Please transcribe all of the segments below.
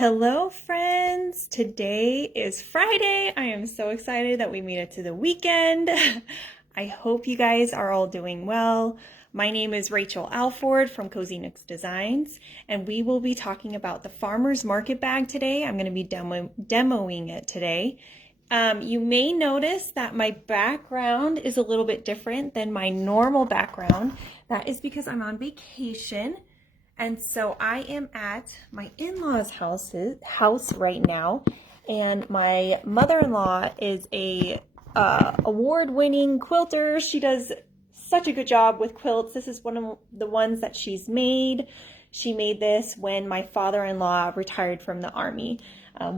Hello friends! Today is Friday. I am so excited that we made it to the weekend. I hope you guys are all doing well. My name is Rachel Alford from Cozy Nooks Designs, and we will be talking about the Farmer's Market bag today. I'm going to be demoing it today. You may notice that my background is a little bit different than my normal background. That is because I'm on vacation. And so I am at my in-laws' house right now, and my mother-in-law is a award-winning quilter. She does such a good job with quilts. This is one of the ones that she's made. She made this when my father-in-law retired from the Army,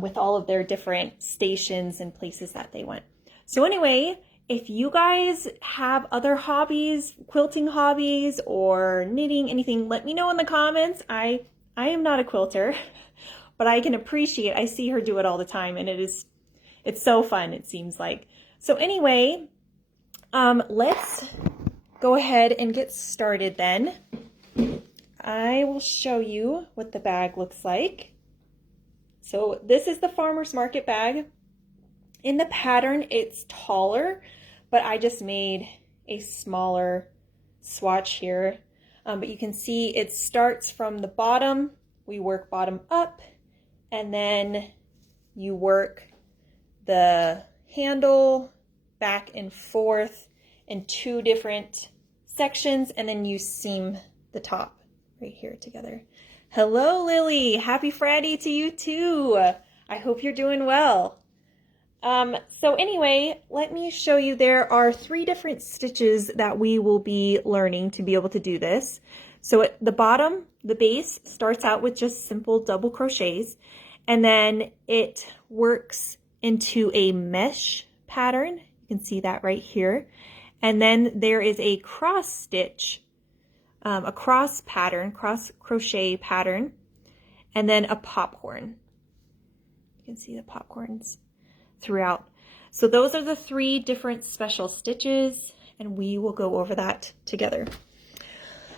with all of their different stations and places that they went. So anyway, if you guys have other hobbies, quilting hobbies or knitting, anything, let me know in the comments. I am not a quilter, but I can appreciate, I see her do it all the time, and it's so fun, it seems like. So anyway, let's go ahead and get started then. I will show you what the bag looks like. So this is the Farmer's Market bag. In the pattern, it's taller, but I just made a smaller swatch here. But you can see it starts from the bottom. We work bottom up, and then you work the handle back and forth in two different sections, and then you seam the top right here together. Hello, Lily. Happy Friday to you too. I hope you're doing well. So anyway, let me show you, there are 3 different stitches that we will be learning to be able to do this. So at the bottom, the base starts out with just simple double crochets, and then it works into a mesh pattern. You can see that right here. And then there is a cross stitch, a cross crochet pattern, and then a popcorn. You can see the popcorns throughout. So those are the 3 different special stitches, and we will go over that together.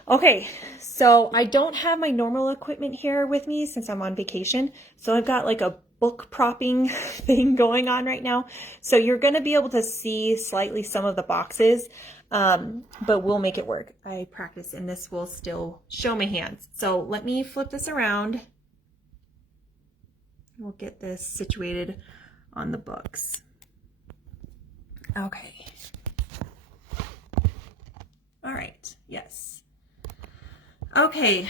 Okay, so I don't have my normal equipment here with me since I'm on vacation. So I've got like a book propping thing going on right now. So you're gonna be able to see slightly some of the boxes, but we'll make it work. I practice, and this will still show my hands. So let me flip this around. We'll get this situated on the books. Okay. All right, yes. Okay,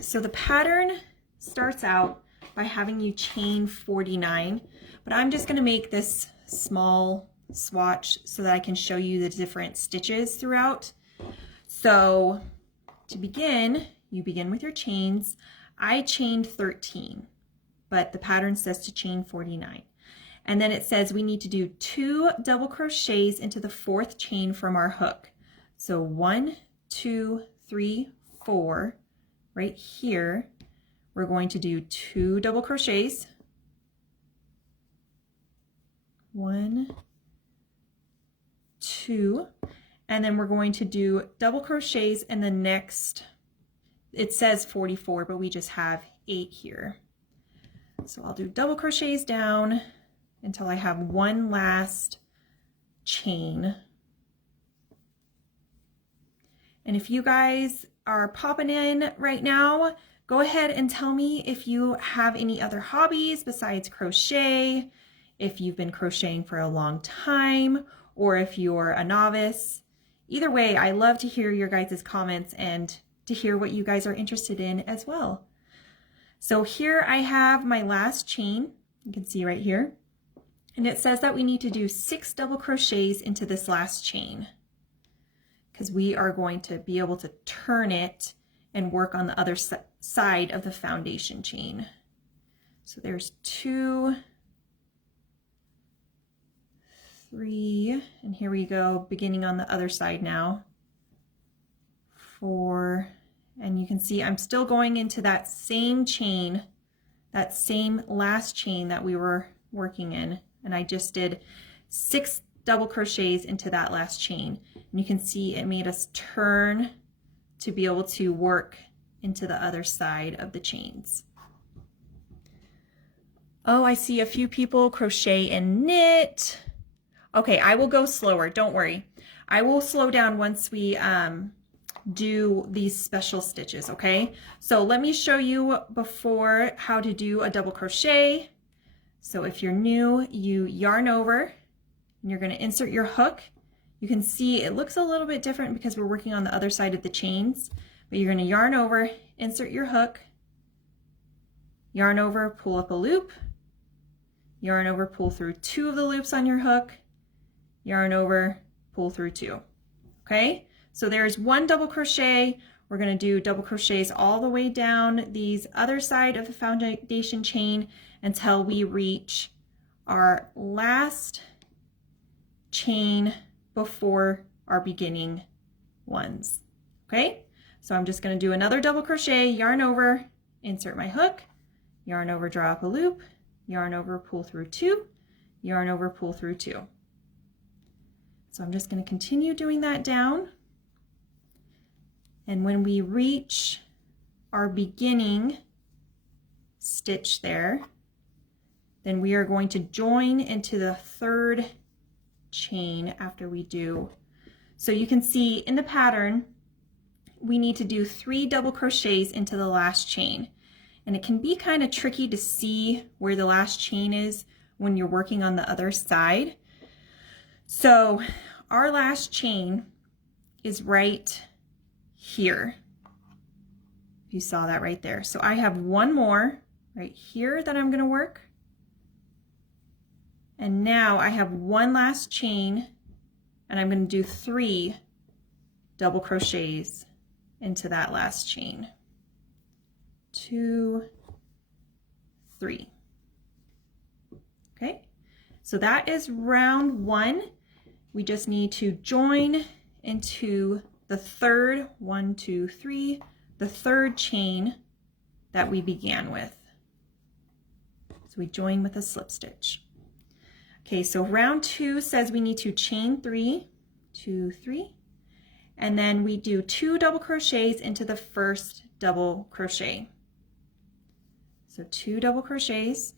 so the pattern starts out by having you chain 49, but I'm just gonna make this small swatch so that I can show you the different stitches throughout. So to begin, you begin with your chains. I chained 13. But the pattern says to chain 49. And then it says we need to do 2 double crochets into the 4th chain from our hook. So 1, 2, 3, 4. Right here, we're going to do 2 double crochets. 1, 2, and then we're going to do double crochets in the next, it says 44, but we just have 8 here. So I'll do double crochets down until I have 1 last chain. And if you guys are popping in right now, go ahead and tell me if you have any other hobbies besides crochet, if you've been crocheting for a long time, or if you're a novice. Either way, I love to hear your guys' comments and to hear what you guys are interested in as well. So here I have my last chain, you can see right here, and it says that we need to do 6 double crochets into this last chain because we are going to be able to turn it and work on the other side of the foundation chain. So there's 2, 3, and here we go, beginning on the other side now, 4, and you can see I'm still going into that same chain, that same last chain that we were working in. And I just did 6 double crochets into that last chain. And you can see it made us turn to be able to work into the other side of the chains. Oh, I see a few people crochet and knit. Okay, I will go slower, don't worry. I will slow down once we do these special stitches, okay? So let me show you before how to do a double crochet. So if you're new, you yarn over and you're gonna insert your hook. You can see it looks a little bit different because we're working on the other side of the chains, but you're gonna yarn over, insert your hook, yarn over, pull up a loop, yarn over, pull through 2 of the loops on your hook, yarn over, pull through 2, okay? So there's 1 double crochet. We're gonna do double crochets all the way down these other side of the foundation chain until we reach our last chain before our beginning ones, okay? So I'm just gonna do another double crochet, yarn over, insert my hook, yarn over, draw up a loop, yarn over, pull through 2, yarn over, pull through 2. So I'm just gonna continue doing that down. And when we reach our beginning stitch there, then we are going to join into the 3rd chain after we do. So you can see in the pattern, we need to do 3 double crochets into the last chain. And it can be kind of tricky to see where the last chain is when you're working on the other side. So our last chain is right here. You saw that right there. So I have 1 more right here that I'm going to work. And now I have 1 last chain and I'm going to do 3 double crochets into that last chain. 2, 3. Okay, so that is round 1. We just need to join into the 3rd, 1, 2, 3, the 3rd chain that we began with. So we join with a slip stitch. Okay, so round 2 says we need to chain 3, 2, 3, and then we do 2 double crochets into the 1st double crochet. So 2 double crochets.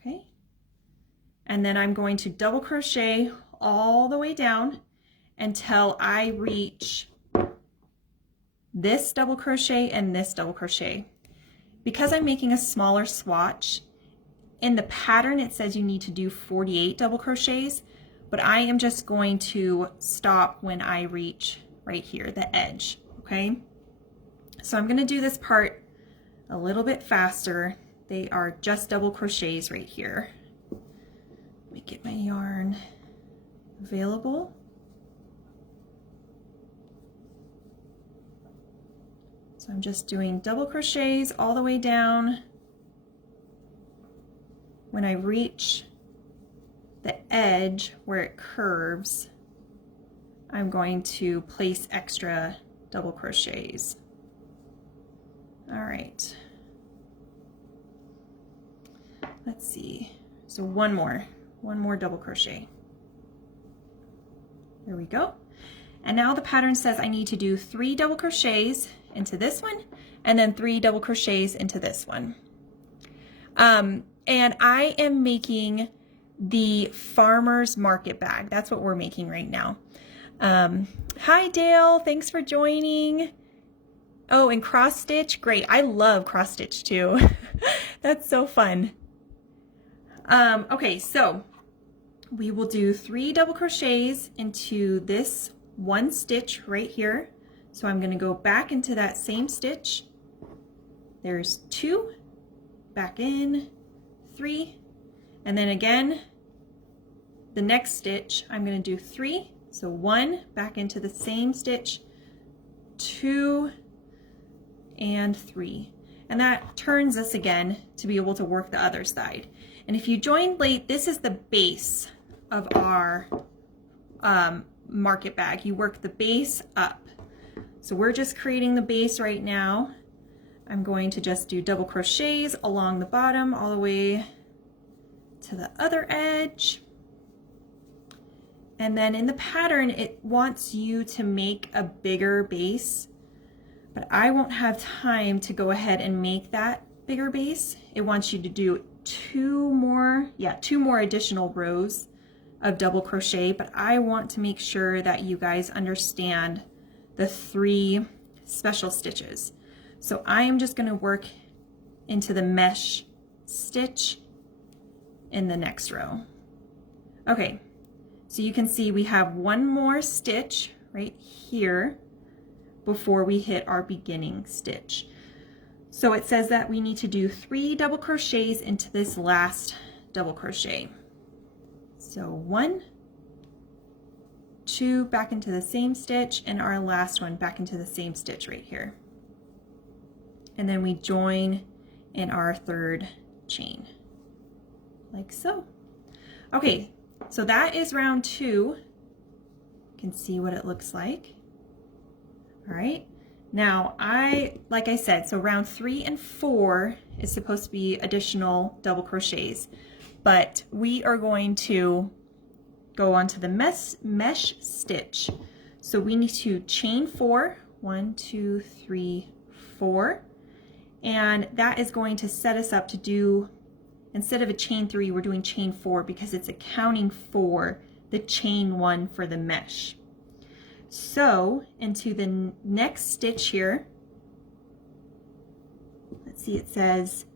Okay, and then I'm going to double crochet all the way down until I reach this double crochet and this double crochet. Because I'm making a smaller swatch, in the pattern it says you need to do 48 double crochets, but I am just going to stop when I reach right here, the edge, okay? So I'm gonna do this part a little bit faster. They are just double crochets right here. Let me get my yarn available. So I'm just doing double crochets all the way down. When I reach the edge where it curves, I'm going to place extra double crochets. All right. Let's see. So one more double crochet. There we go. And now the pattern says I need to do 3 double crochets into this one and then 3 double crochets into this one. And I am making the farmer's market bag. That's what we're making right now. Hi Dale, thanks for joining. Oh, and cross stitch, great. I love cross stitch too. That's so fun. Okay, so we will do 3 double crochets into this one stitch right here. So I'm going to go back into that same stitch. There's 2, back in, 3, and then again, the next stitch, I'm going to do 3. So 1, back into the same stitch, 2, and 3. And that turns us again to be able to work the other side. And if you joined late, this is the base of our market bag. You work the base up. So we're just creating the base right now. I'm going to just do double crochets along the bottom all the way to the other edge. And then in the pattern, it wants you to make a bigger base, but I won't have time to go ahead and make that bigger base, it wants you to do two more additional rows of double crochet, but I want to make sure that you guys understand the 3 special stitches. So I am just going to work into the mesh stitch in the next row. Okay, so you can see we have one more stitch right here before we hit our beginning stitch. So it says that we need to do 3 double crochets into this last double crochet. So 1, 2 back into the same stitch, and our last one back into the same stitch right here. And then we join in our 3rd chain, like so. Okay, so that is round 2. You can see what it looks like. All right. Now, like I said, so round 3 and 4 is supposed to be additional double crochets, but we are going to go onto the mesh stitch. So we need to chain 4, 1, 2, 3, 4, and that is going to set us up to do, instead of a chain 3, we're doing chain 4 because it's accounting for the chain 1 for the mesh. So into the next stitch here, let's see, it says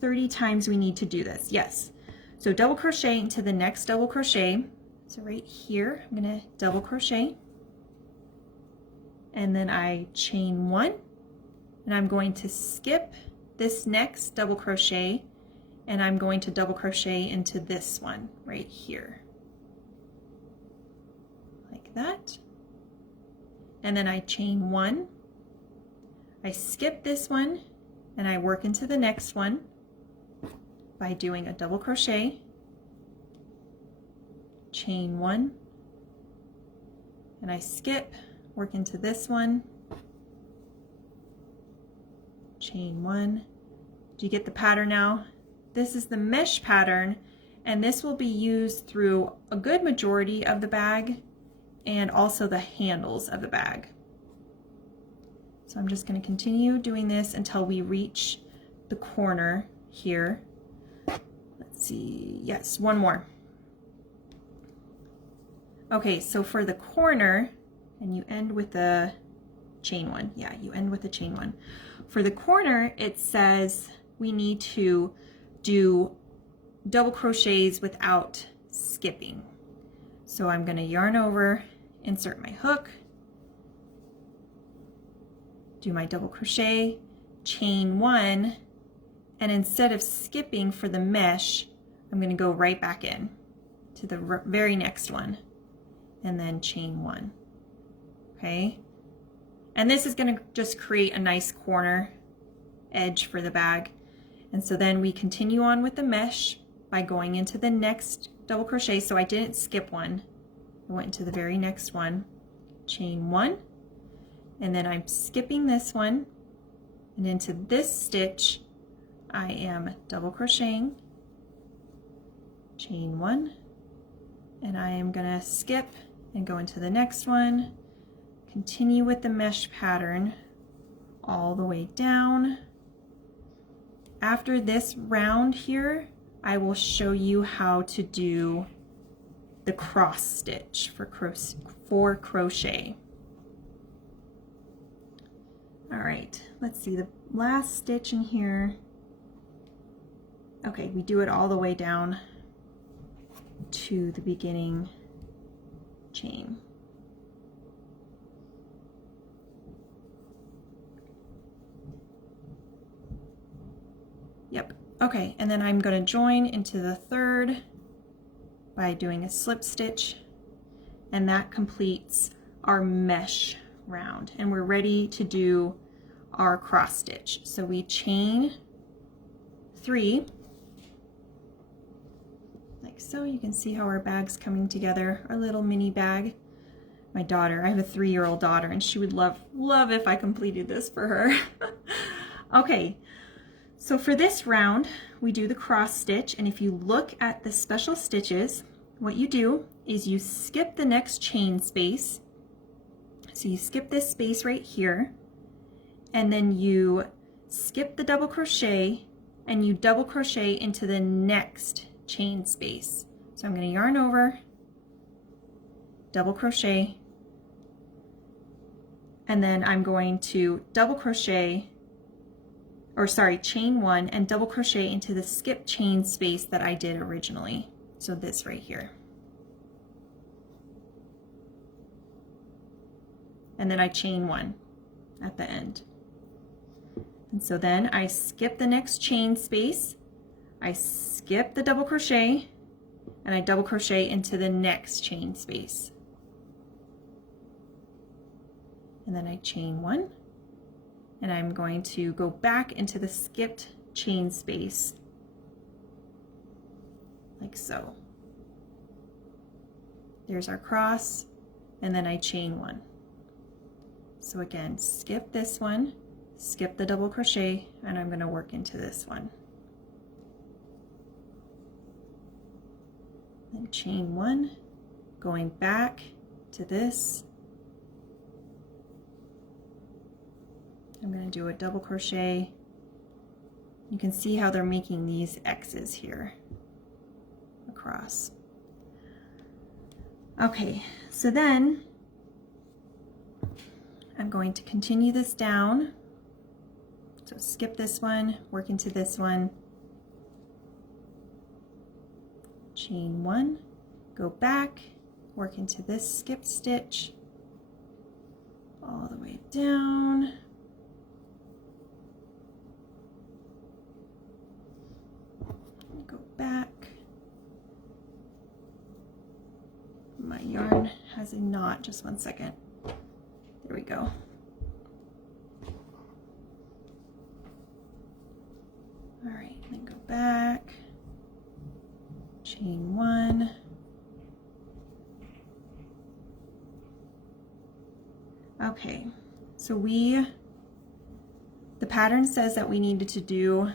30 times we need to do this. Yes. So double crochet into the next double crochet. So right here, I'm going to double crochet, and then I chain 1, and I'm going to skip this next double crochet, and I'm going to double crochet into this one right here, like that. And then I chain 1, I skip this one, and I work into the next one by doing a double crochet, chain 1, and I skip, work into this one, chain 1. Do you get the pattern now? This is the mesh pattern, and this will be used through a good majority of the bag and also the handles of the bag. So I'm just going to continue doing this until we reach the corner here. Let's see, yes, one more. Okay, so for the corner, and you end with the chain 1. Yeah, you end with the chain 1. For the corner, it says we need to do double crochets without skipping. So I'm going to yarn over, insert my hook, do my double crochet, chain 1, and instead of skipping for the mesh, I'm going to go right back in to the very next one, and then chain 1. Okay, and this is going to just create a nice corner edge for the bag. And so then we continue on with the mesh by going into the next double crochet. So I didn't skip one, I went into the very next one, chain 1, and then I'm skipping this one, and into this stitch I am double crocheting, chain 1, and I am going to skip and go into the next one, continue with the mesh pattern all the way down. After this round here, I will show you how to do the cross stitch for crochet. All right, let's see the last stitch in here. Okay, we do it all the way down to the beginning chain. Yep, okay, and then I'm going to join into the 3rd by doing a slip stitch, and that completes our mesh round, and we're ready to do our cross stitch. So we chain 3, like so. You can see how our bag's coming together, our little mini bag. My daughter, I have a 3-year-old daughter, and she would love if I completed this for her. Okay, so for this round, we do the cross stitch, and if you look at the special stitches, what you do is you skip the next chain space. So you skip this space right here, and then you skip the double crochet and you double crochet into the next chain space. So I'm going to yarn over, double crochet, and then I'm going to double crochet, or sorry, chain one and double crochet into the skip chain space that I did originally. So this right here. And then I chain one at the end. And so then I skip the next chain space, I skip the double crochet, and I double crochet into the next chain space. And then I chain one, and I'm going to go back into the skipped chain space like so. There's our cross, and then I chain one. So again, skip this one, skip the double crochet, and I'm going to work into this one. Then chain one, going back to this. I'm going to do a double crochet. You can see how they're making these X's here across. Okay, so then I'm going to continue this down. So skip this one, work into this one, chain one, go back, work into this skip stitch, all the way down. Go back. My yarn has a knot, just one second. There we go. All right, then go back, chain one, okay, so the pattern says that we needed to do,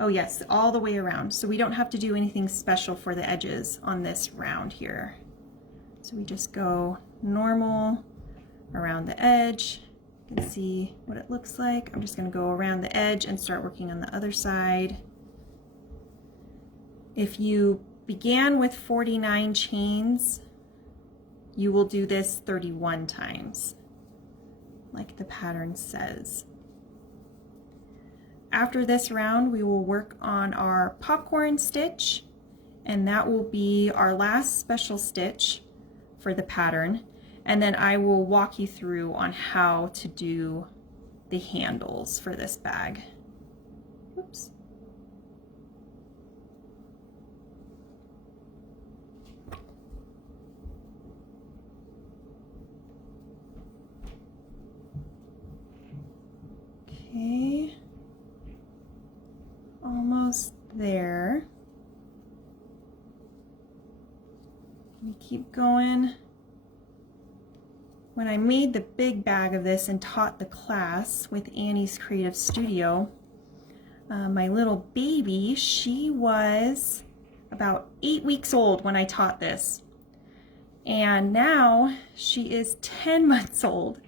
oh yes, all the way around, so we don't have to do anything special for the edges on this round here. So we just go normal around the edge. You can see what it looks like. I'm just going to go around the edge and start working on the other side. If you began with 49 chains, you will do this 31 times, like the pattern says. After this round, we will work on our popcorn stitch, and that will be our last special stitch for the pattern. And then I will walk you through on how to do the handles for this bag. Oops. Okay. Almost there. We keep going. When I made the big bag of this and taught the class with Annie's Creative Studio, my little baby, she was about 8 weeks old when I taught this. And now she is 10 months old,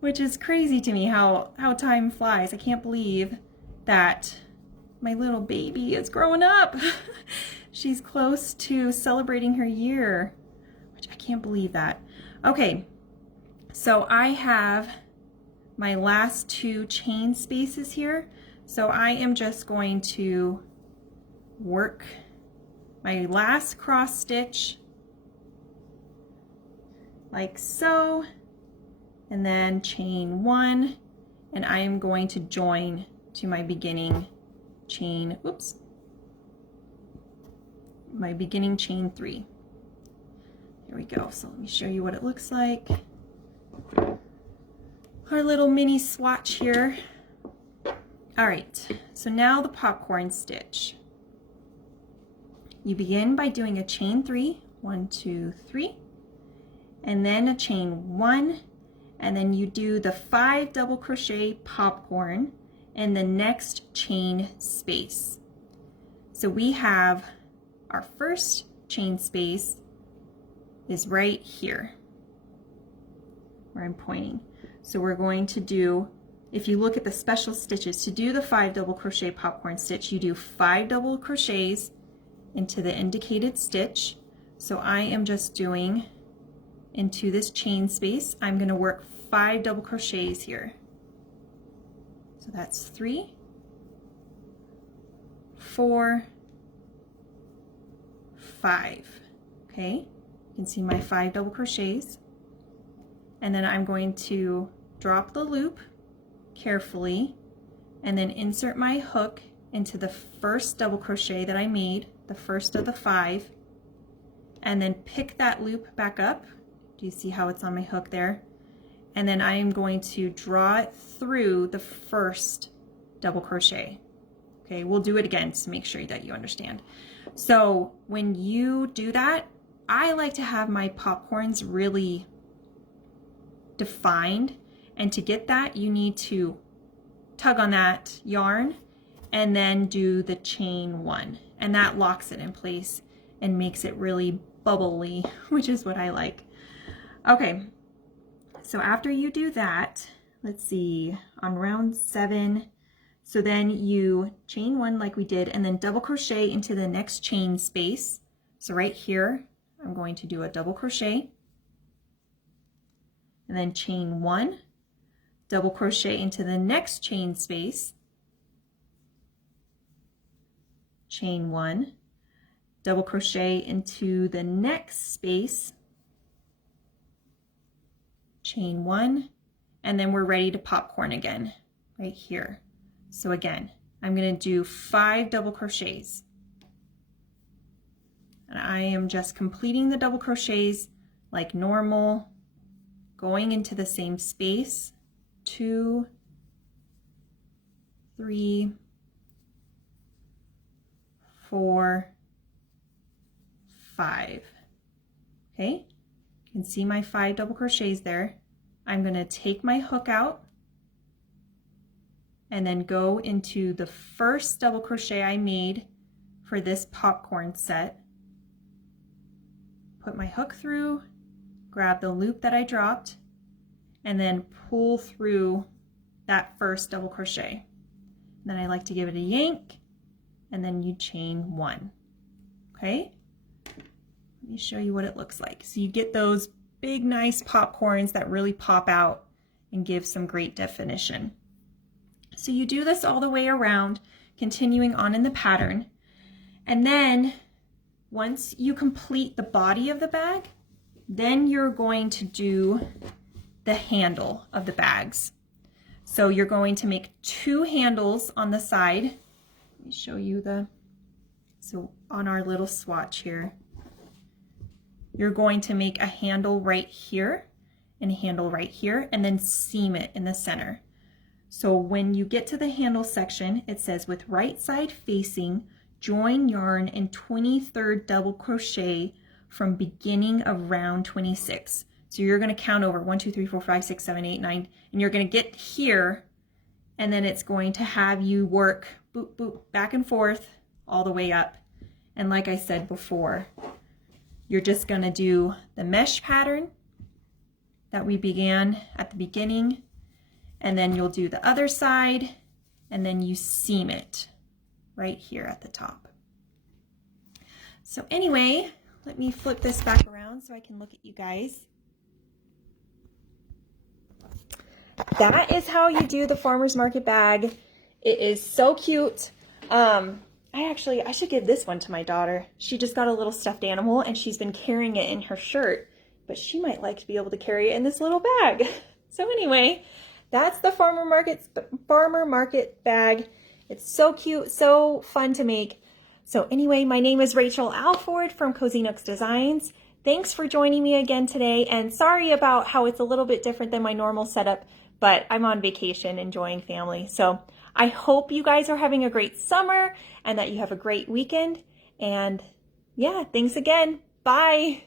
which is crazy to me how time flies. I can't believe that my little baby is growing up. She's close to celebrating her year, which I can't believe that. Okay. So I have my last 2 chain spaces here. So I am just going to work my last cross stitch like so, and then chain 1, and I am going to join to my beginning chain, whoops, my beginning chain 3. Here we go. So let me show you what it looks like. Our little mini swatch here. All right, so now the popcorn stitch. You begin by doing a chain 3, 1, 2, 3, and then a chain 1, and then you do the 5 double crochet popcorn in the next chain space. So we have our first chain space is right here where I'm pointing. So we're going to do if you look at the special stitches, to do the 5 double crochet popcorn stitch, you do 5 double crochets into the indicated stitch. So I am just doing into this chain space, I'm going to work 5 double crochets here. So that's 3, 4, 5. Okay, you can see my 5 double crochets. And then I'm going to drop the loop carefully and then insert my hook into the first double crochet that I made, the first of the 5, and then pick that loop back up. Do you see how it's on my hook there? And then I am going to draw it through the first double crochet. Okay, we'll do it again to make sure that you understand. So when you do that, I like to have my popcorns really defined, and to get that you need to tug on that yarn and then do the chain 1, and that locks it in place and makes it really bubbly, which is what I like. Okay, so after you do that, let's see, on round 7, so then you chain 1 like we did and then double crochet into the next chain space. So right here I'm going to do a double crochet and then chain 1, double crochet into the next chain space, chain 1, double crochet into the next space, chain 1, and then we're ready to popcorn again right here. So again, I'm going to do 5 double crochets, and I am just completing the double crochets like normal, going into the same space, 2, 3, 4, 5. Okay, you can see my 5 double crochets there. I'm going to take my hook out and then go into the first double crochet I made for this popcorn set. Put my hook through, grab the loop that I dropped, and then pull through that first double crochet. And then I like to give it a yank, and then you chain 1. Okay? Let me show you what it looks like. So you get those big, nice popcorns that really pop out and give some great definition. So you do this all the way around, continuing on in the pattern. And then once you complete the body of the bag, then you're going to do the handle of the bags. So you're going to make 2 handles on the side. Let me show you so on our little swatch here, you're going to make a handle right here and a handle right here, and then seam it in the center. So when you get to the handle section, it says with right side facing, join yarn in 23rd double crochet from beginning of round 26. So you're going to count over 1, 2, 3, 4, 5, 6, 7, 8, 9, and you're going to get here, and then it's going to have you work boop, boop, back and forth all the way up. And like I said before, you're just going to do the mesh pattern that we began at the beginning, and then you'll do the other side, and then you seam it right here at the top. So anyway, let me flip this back around so I can look at you guys. That is how you do the farmer's market bag. It is so cute. I should give this one to my daughter. She just got a little stuffed animal and she's been carrying it in her shirt, but she might like to be able to carry it in this little bag. So anyway, that's the farmer market bag. It's so cute, so fun to make. So anyway, my name is Rachel Alford from Cozy Nooks Designs. Thanks for joining me again today, and sorry about how it's a little bit different than my normal setup, but I'm on vacation enjoying family. So I hope you guys are having a great summer and that you have a great weekend. And yeah, thanks again. Bye.